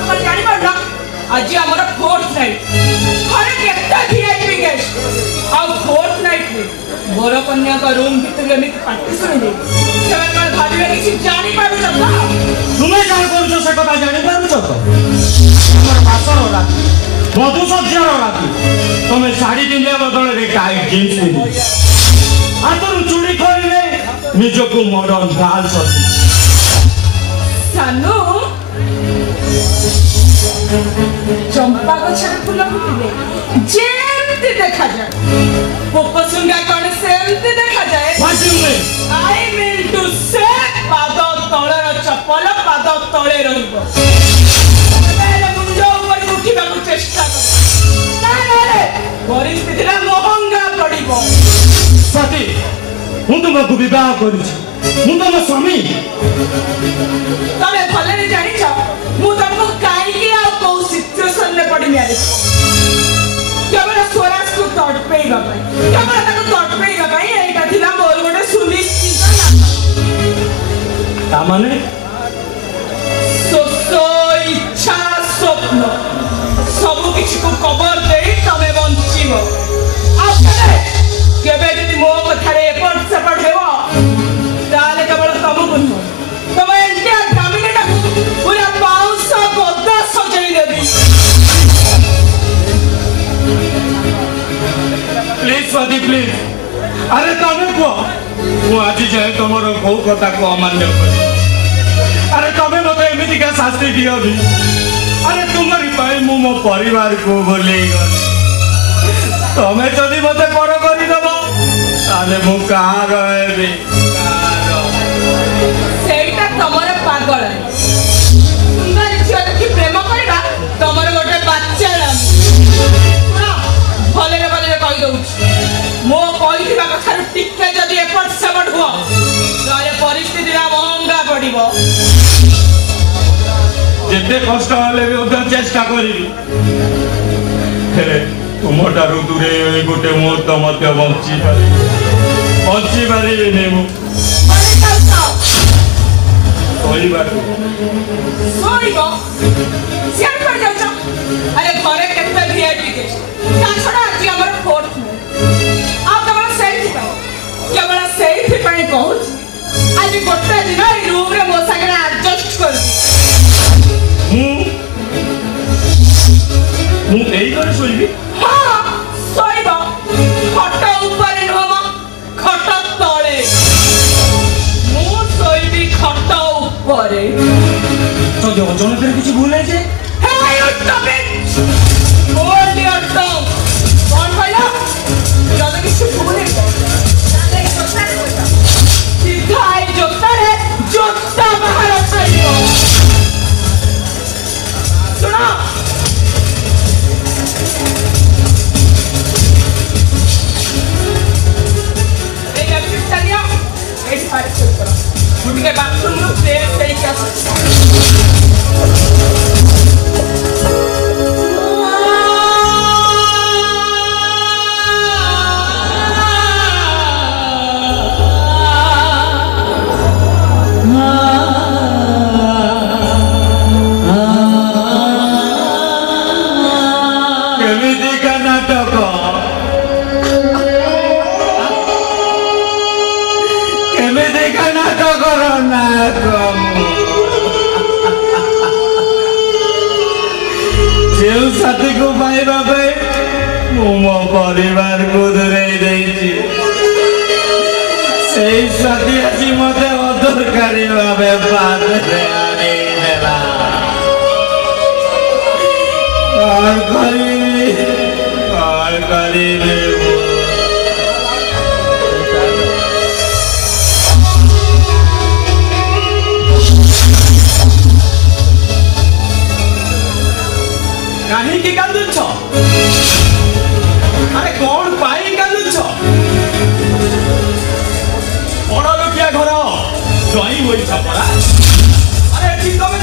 तुम जानी पार ना आज हमारा फोर्थ नाइट घरे केतना वीआईपी गेस्ट आ फोर्थ नाइट में बोर कन्या का रूम भीतर में पार्टी सुन दे सेवन का भाभी किसी जानी पार चला तुम्हें जान करू से कथा जानी पारू छ तो हमर बासर राती मधु सज्जार राती तुम्हें साड़ी पिंधे बदल रे टाइट जींस पिंधि हाथरू चूड़ी खोलिले निजको मॉडर्न गाल सजी सानू चंपा गछर फूल फुटिले जेमती देखा जाए पोपसुंगा कोन सेमती देखा जाए what you mean I mean to say पाद तळे चप्पल पाद तळे रहइबो पहले मुंडो ऊपर उठिबा को चेष्टा कर ना रे परिस्थिति ला महंगा पड़िबो सती हूँ तुमको विवाह करूँ हूँ तुम स्वामी तमे भले जानी छ मु तुमको काई के आ को सिचुएशन में पड़ी मेरे केवल स्वराज को तड़पेइबा पई केवल ताको तड़पेइबा पई एटा थिला मोर गोटे सुनिश्चित ना ता माने सो इच्छा स्वप्न सब किछि को कवर देई तमे बंचिबो आ केबे जदि मो कथारे एपट सेपट हेबो ताले केवल तमको नुह तमे एंटिया गामिनेटा पूरा पाउस गद्दा सजाई देबी प्लीज स्वाति प्लीज अरे तमें कह मु आज जाए तुमर कौ कथा को अमान्य कर अरे तमें मत एमती का शास्ति दियो भी अरे तुम्हारी पाए मु मो परिवार को भूली गली तमें जदि मते पर करी दबो ताले मु कहां रहबी सेटा तमरे पागल सुंदर झियो देखि प्रेम करबा तमरे गोटे बाच्चा ना भले रे कहि दउछि मो कहिबा कथा टिके जदि एपट सेपट हो ताले परिस्थिति रा महंगा पड़िबो जेते कष्ट हले भी उधर चेष्टा करिबी तुम ठारू दूरे गोटे मुहूर्त मत बंची पारे मु अरे घरे केते वीआईपी गेस्ट ता छडा आज हमर फोर्थ में आ तमर सेही पाओ केवल सेही पई कहूछ आज गोटे दिन ई रूम रे मो संगे एडजस्ट कर मु एई करे सोइबी हां सोइबो खट ऊपर नहमा खट तळे मु सोइबी खट ऊपर तो जो जने तेरे कुछ भूल है जे हे you stop it hold your tongue कौन कहला जने किछ भूल है सीधा आई जोता है जोता बाहर आइयो सुनो मुझे बाथरूम में फ्रेश सही क्या साथी को पाइबा मो परिवार को दूरे साथी आज मत अदरकारी भावे पादरे आनीदेला काहींकी कांदुछ अरे कौन पाई कांदुछ बड़ लोकिया घर जई होई छपरा अरे ठीक तमे